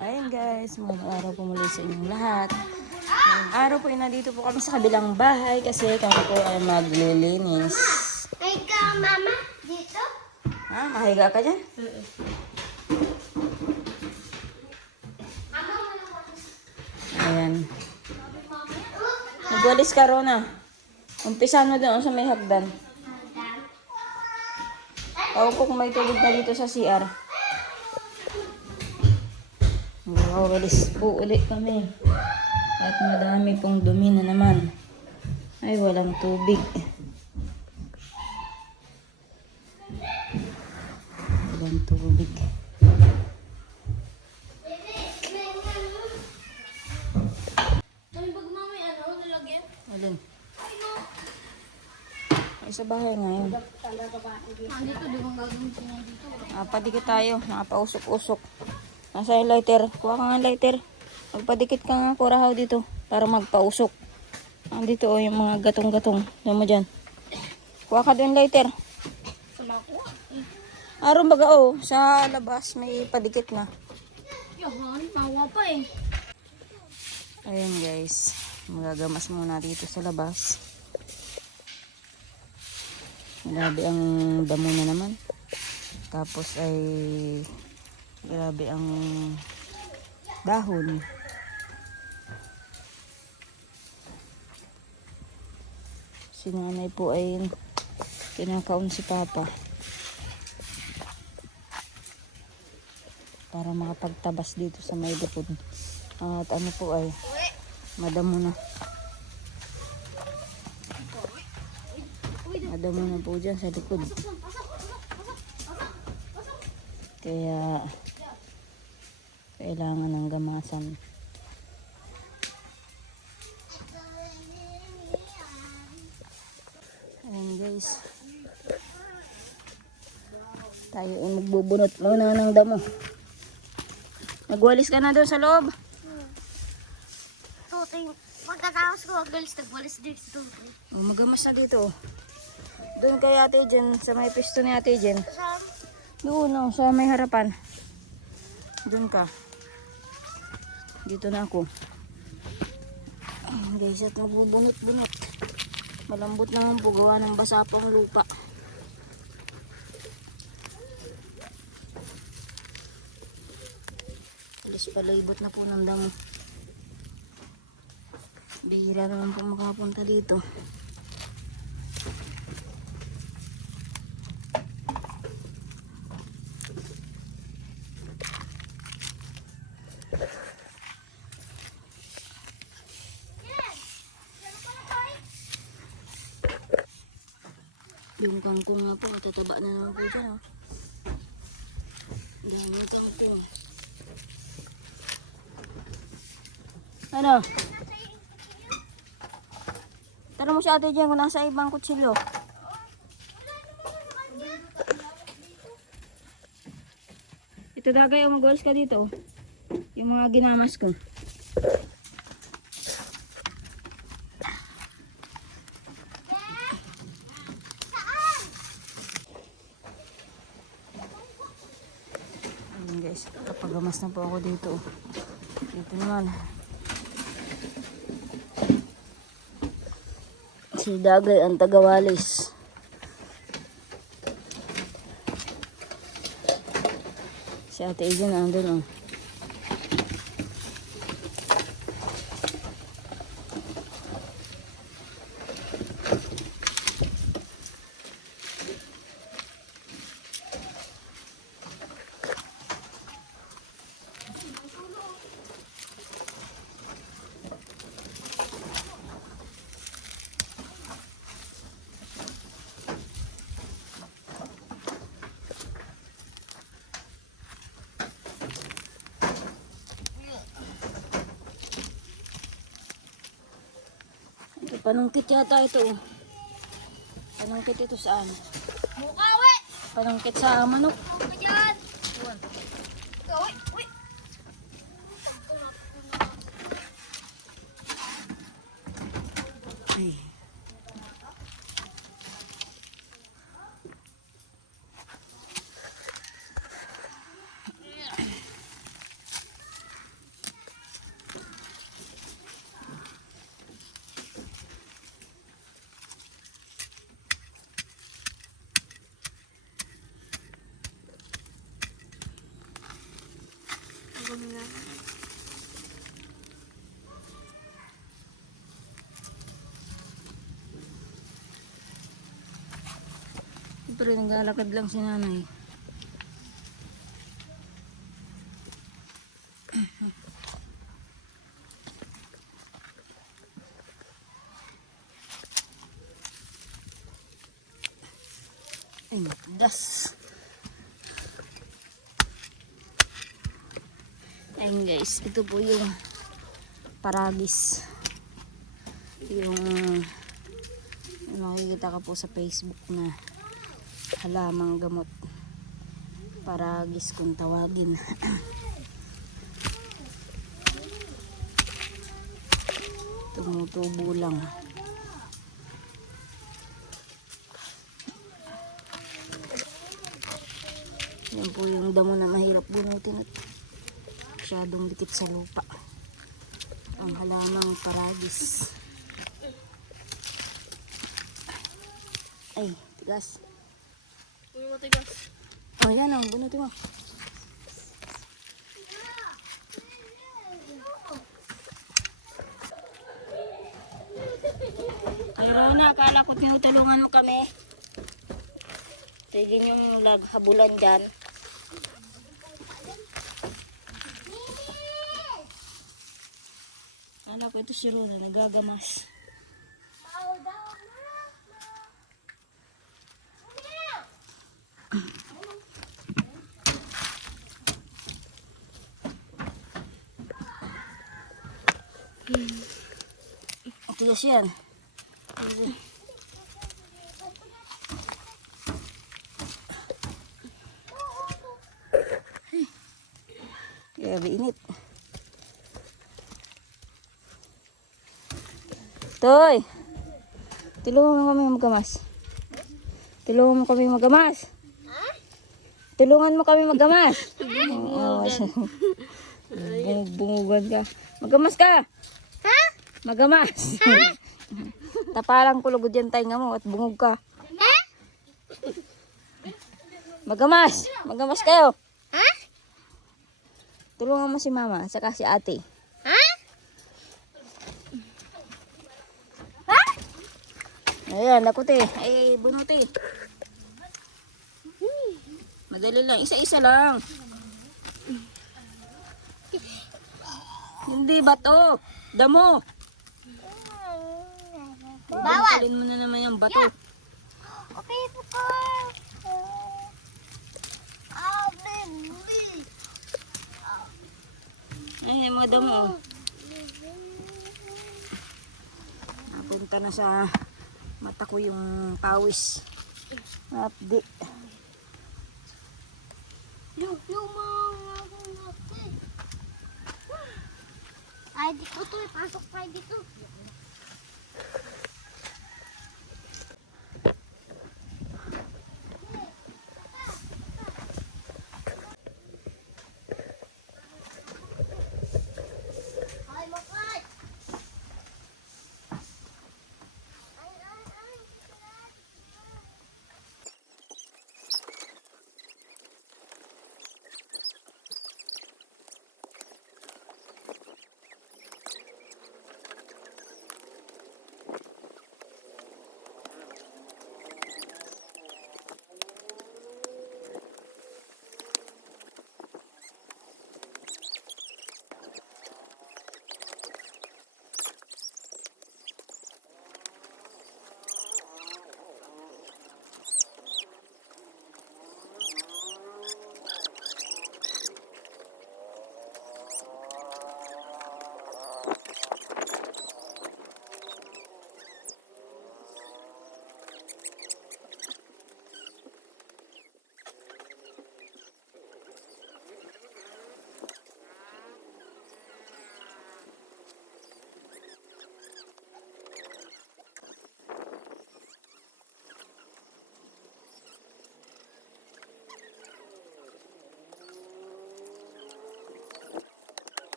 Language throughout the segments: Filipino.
Ayan guys, magandang araw po muli sa inyong lahat. Ngayong araw po ay nandito po kami sa kabilang bahay kasi kami po ay maglilinis. Ay ka, mama, dito? Ha? Mahiga ka dyan? Ayan. Nagwalis ka ron ah. Umpisa mo doon sa may hagdan. Tawag ko kung may tubig na dito sa CR. Walis po ulit kami. At madami pong dumi na naman. Ay, walang tubig. Walang tubig. Alin? Ay, sa bahay ngayon. Nandito, di bang gagawin siya dito? Padikit tayo. Nakapausok-usok. Nasa yung lighter. Kuha ka nga lighter. Magpadikit ka nga kurahaw dito. Para magpausok. Andito yung mga gatong-gatong. Yan mo dyan. Kuha ka doon lighter. Sumakuha. Aron baga sa labas may padikit na. Yahan, mawa pa eh. Ayan guys. Magagamas muna dito sa labas. Grabe ang damo na naman. Tapos ay grabe ang dahon. Si nanay po ay kinakaon si papa para makapagtabas dito sa may likod. At ano po ay madamo na. Madamo na po dyan sa likod. Kaya kailangan ng gamasan. Ayan guys. Tayo ay magbubunot muna ng damo. Nagwalis ka na doon sa loob? Tuting, pagkatapos ko magalis, nagwalis dito. Magamas na dito. Doon kay Ate Jen, sa may pisto ni Ate Jen. Saan? Doon sa may harapan. Doon ka. Dito na ako. Guys, at magbubunot-bunot. Malambot naman po gawa ng basa pang lupa. Alis palibot na po ng damo. Bihira naman po makapunta dito. Yung kangkong nga po, matataba na naman po dyan. Oh. Dami kangkong. Ano? Tara mo si Ate Jen kung nasa ibang kutsilyo. Ito dagay, mag-goals ka dito. Yung mga ginamas ko. Ayan guys, kapagamas na po ako dito. Dito naman. Si Dagay ang tagawalis. Si Ate Jen andun oh. Panungkit yata ito. Panungkit ito saan? Mukawi! Panungkit sa manok. Ano dyan? Mukawi! Uy! Ay. Siyempre, naglalakad lang si nanay. Ay, das. Ayun guys, ito po yung paragis. Yung makikita ka po sa Facebook na halamang gamot. Paragis kung tawagin. Tumutubo lang. Yan po yung damo na mahirap bunutin at masyadong dikit sa lupa. Ang halamang paragis. Ay, tigas. Uy, matigas. Oh, yan o, bunutin mo. Ayaw na, akala ko tinutulungan mo kami. Tigin yung habulan dyan. Akala ko ito si Rona, nagagamas. Tigas yan. Grabe init. Toy! Tulungan mo kami magamas. Tulungan mo kami magamas. Tulungan mo kami magamas. Bungbugan ka. Magamas ka! Ha? Magamas. Tapalang kulugod yan tayo mo at bungog ka. Ha? Magamas. Magamas kayo. Ha? Tulungan mo si mama saka si ate. Ha? Ha? Ayan, nakuti. Ay, bunuti. Madali lang. Isa-isa lang. Hindi bato. Damo. Bawal. Alin mo na naman yung bato. Okay po ko. Ay, mga damo. Napunta na sa mata ko yung pawis. Update. Ay, di ko to. Pasok tayo dito. Ay, makay!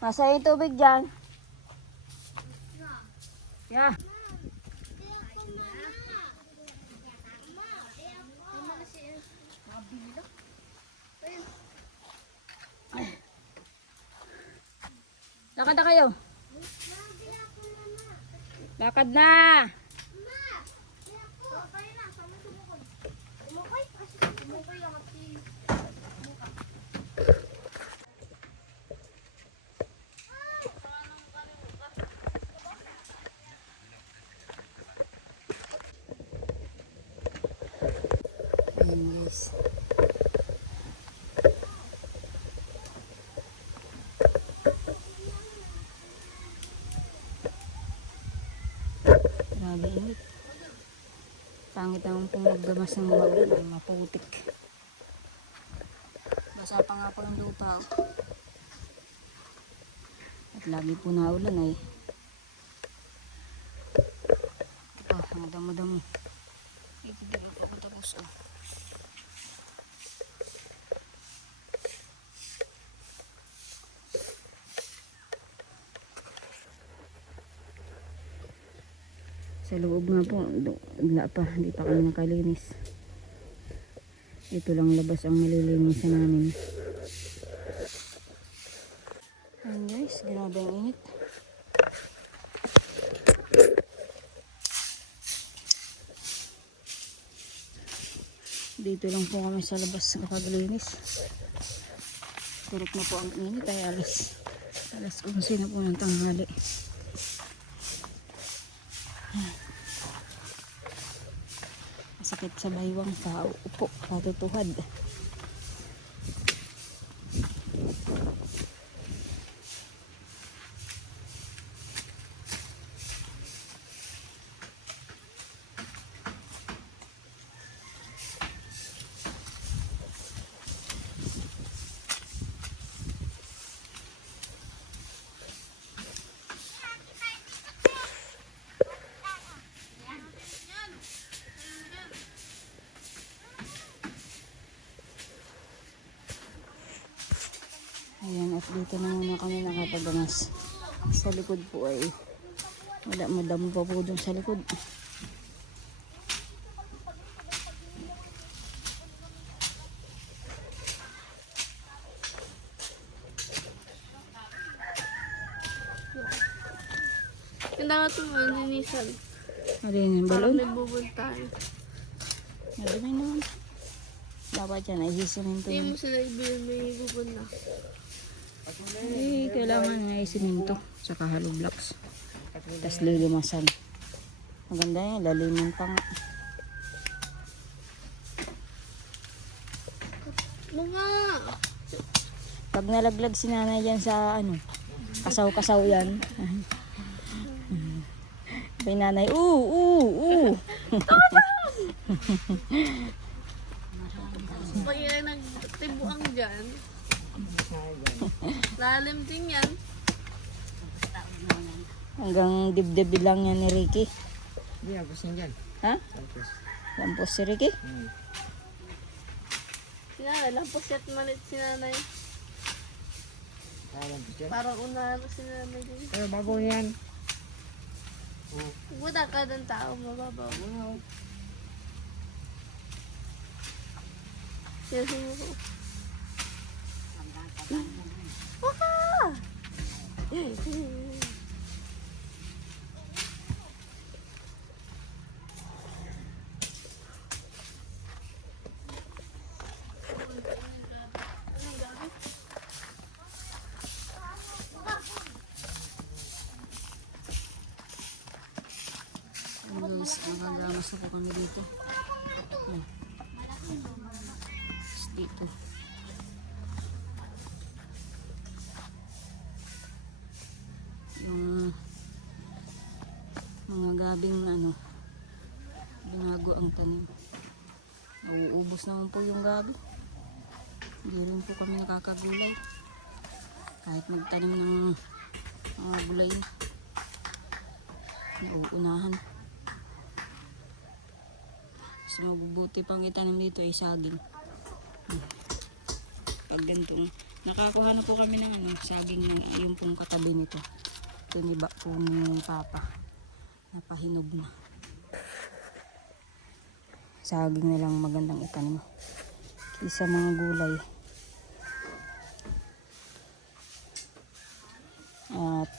Nasa yung tubig dyan. Yeah. Lakad na kayo. Lakad na. Ayan guys. Grabe init. Pangit naman pong magdamas ng maulan ay maputik. Basa pa nga po yung lupa. At lagi po naulan ay. Ito pa, ang damo-damo. Ito dito po tapos oh. Sa loob nga po, wala pa, hindi pa kami nakalinis. Ito lang labas ang nililinisan namin. Ayan guys, grabe ang init. Dito lang po kami sa labas nakaglinis. Turok na po ang init ay alas 11 na po ng tanghali. Masakit sa baywang sa upo, patutuhad. Ayan, at dito na muna kami nakapagamas. Sa likod po ay wala, madamo pa po dun sa likod. Yung dapat mo, linisan. Ano yun yung Parang balon? may bubuntahan. Madumi naman. Dapat yan ay sisimento Hindi yun. mo sila ibigay may bubunta. Eh, kailangan nga isiminto saka hollow blocks. Tapos lilimasan. Maganda yan, lalimin pa nga. Ano nga? Pag nalaglag si nanay yan sa ano, kasaw-kasaw yan. May nanay, Pag yan nagtibuang dyan, lalim din yan. Hanggang dibdib lang yan ni Ricky. Hindi, abos yan dyan. Ha? Abos. Lampos si Ricky. Sinanay, lampos yat malit sinanay. Abos yan. Parang unahan si nanay din. Pero bago yan. Buda ka ng tao, mababaw. Yan siguro. Waka! Guys, magagamas na po kami dito. Yan. Tapos dito. Yung mga gabing ano, binago ang tanim. Nauubos naman po yung gabi. Hindi rin po kami nakakagulay. Kahit magtanim ng mga gulay, nauunahan. So mabubuti pang itanim dito ay saging. Pag ganitong Nakakuha na po kami ng saging ng yung pong katabi nito. Tiniba po ni Papa. Napahinog na. Saging na lang magandang itanim. Isa mga gulay. At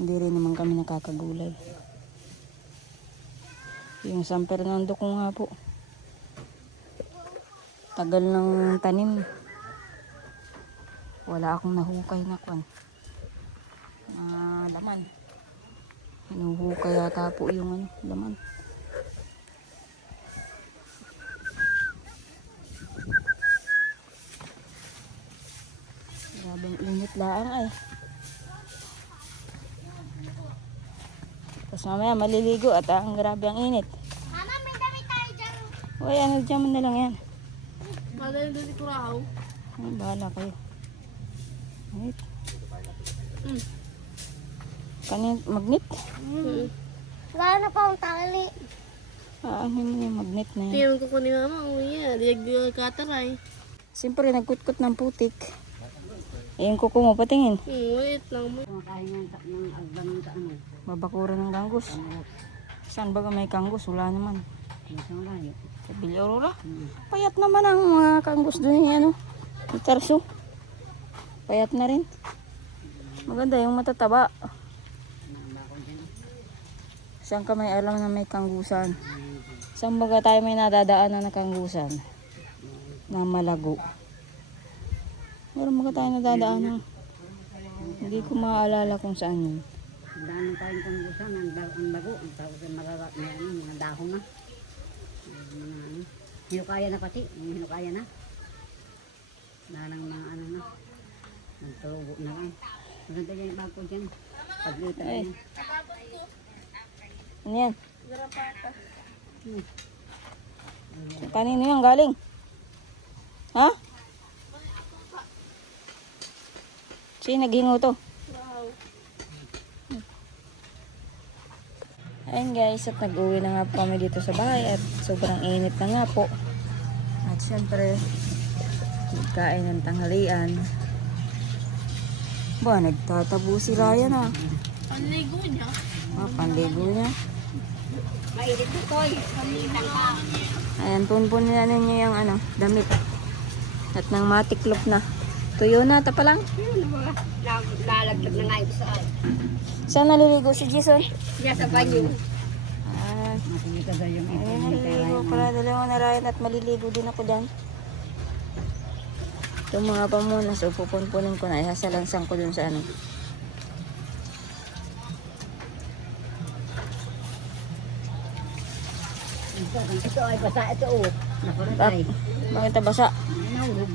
hindi rin naman kami nakakagulay. Yung San Fernando ko nga po. Tagal ng tanim. Wala akong nahukay na kwan. Laman. Hinuhukay yata po yung laman. Grabe ang init lang ay. Tapos mamaya maliligo at ang grabe ang init. Mama, may damit tayo dyan. Uy, ano dyan mo na lang yan. Madali doon si Kurahaw. Ay, bahala kayo. Wait. Kanin, magnet? Wala na pa akong tali. Ano mo yung magnet na yan? Tingnan ko ni Mama. Uy, di kataray. Siyempre, nagkutkot ng putik. Yung kuko mo, patingin. Wait lang mo. Babakura ng ganggus. Saan ba may kanggus? Wala naman. Sa Bilyarora? Payat naman ang mga kanggus doon yung yung tarso. Payat na rin. Maganda yung matataba. Saan ka may alam na may kanggusan? Saan baga tayo may nadadaanan na kanggusan? Na malago. Meron baga tayo nadadaanan. Hindi ko maaalala kung saan yun. Daan tayong kanggusan, ang bago, ang tawag sa mararap na mga dahon na. Hinukaya na pati, hinukaya na. Nanang mga na. Nagtubo na lang. Maganda yan yung bago dyan. Paglitan Ay. niya. Ano yan? Kanino yan galing? Ha? Sino naghingo to? Ayun guys, at nag-uwi na nga po kami dito sa bahay at sobrang init na nga po. At syempre, nagkain ng tanghalian. Ba, nagtatabo si Ryan ah. Panligo niya. Panligo niya. Mainit na to eh. Ayan, punpun na ninyo yung damit. At nang matiklop na. Tuyo na, tapa lang. Lalaglag na nga ito sa ay. Saan naliligo si Jason? Diyan sa banyo. Ah, Makikita daw yung ayun, naliligo pala. Dalawa na Ryan at maliligo din ako dyan. Itong mga pamunas, so pupunpunin ko na. Isasalansan ko dun sa Ito ay basa ito oh. Naparatay. Bakit basa? Nahulog.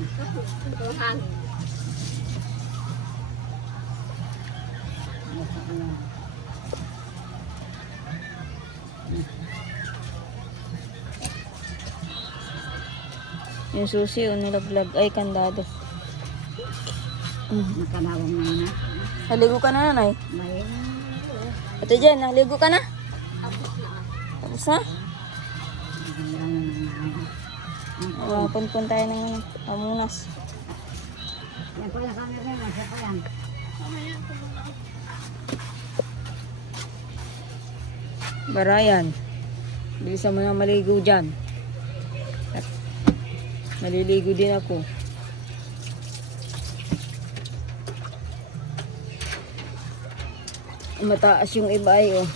Yung susi o nilaglag ay kandado. Nakalawang na na. Naligo ka na nanay? May Ate Jen, naligo ka na? Tapos na? Punpun tayo ng pamunas. yan pala camera na yan. Siya pa yan. Barayan. Bilisan mo na maligo dyan. At maliligo din ako. Mataas yung iba ay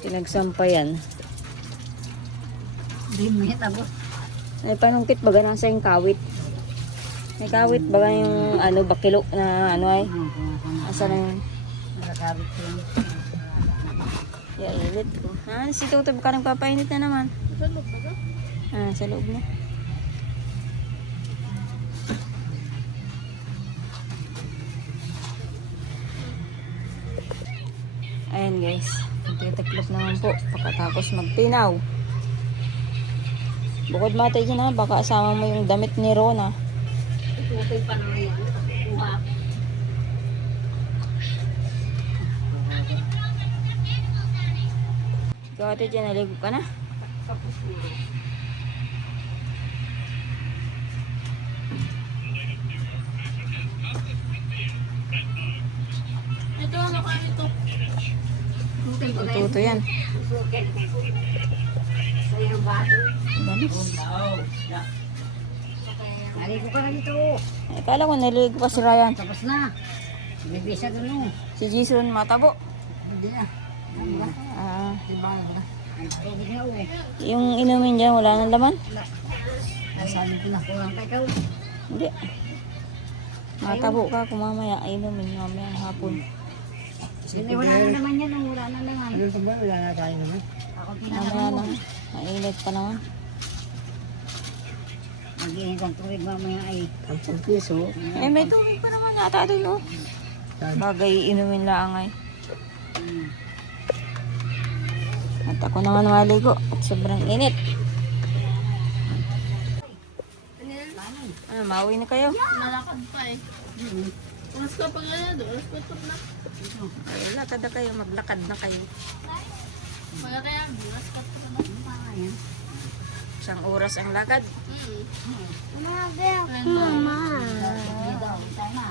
pinagsampayan. Hindi mo yan tapos. May panungkit baga nasa yung kawit. May kawit baga yung bakilo na ay. Asa na yun? Nakakabit ko yan. Ilit ko. Si Tutob ka nagpapainit na naman. Sa loob ba ka? Sa loob na. Ayan guys. Titiklop naman po. Pagkatapos magpinaw. Bukod matay dyan baka asama mo yung damit ni Rona. Itutoy pa naman yan. Uha. Ikaw ate dyan, naligo ka na? Tapos mo. Ito yan. Banis. Naligo ka na dito. Eh, kala ko niligo pa si Ryan. Tapos na. Bibisa doon. Si Jason matabo. Hindi na. Ah, Ay, tubig na yung inumin dyan, wala nang laman? Ay, sabi ko na kulang ka ikaw. Hindi. Matabo ka kung mamaya inumin mamaya hapon. Hindi, wala na naman yan. Wala na naman. Ano ito ba? Wala na tayo naman. Ako Mamaya pinaka lang. Mainit pa naman. Mag-iinit ang tubig mamaya ay. 10 piso. Eh, may tubig pa naman yata doon, oh. Saan? Bagay inumin lang ay. At ako naman maligo. At sobrang init. Ano, mauwi na kayo? Nalakad pa eh. Oras ka pa nga doon. Oras ko na. Ay, lakad na kayo. Maglakad na kayo. Mga kaya, oras ka pa na. Isang oras ang lakad. Mama, Ayun lang. Mama. Dito, tayo na.